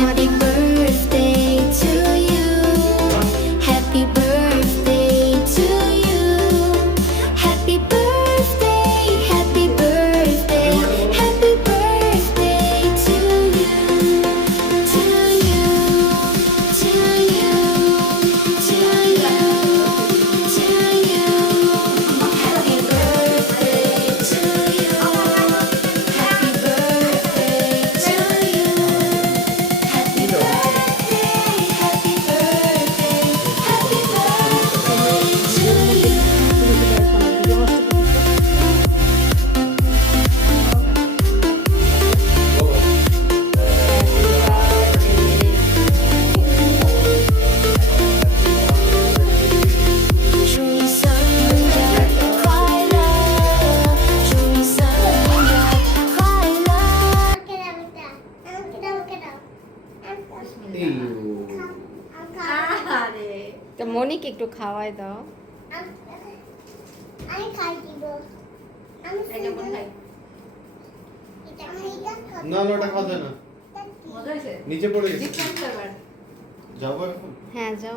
Happy birthday to you. Happy birthday to you. Happy birthday, happy birthday, happy birthday to you. To you, to you, to you, to you. Happy birthday to you. Happy birthday to you. Happy birthday, happy birthday, happy birthday to you.祝你生日快乐，祝你生日快乐。 তো মনিকে একটু খাওয়াই দাও। আমি খাই দিব আমি এটা কোন খাই? এটা খাইটা না না ওটা খাওয়া যায় না, মজা হয়েছে? নিচে পড়ে গেছে। Different flavour. যাবো এখন। হ্যাঁ যাও।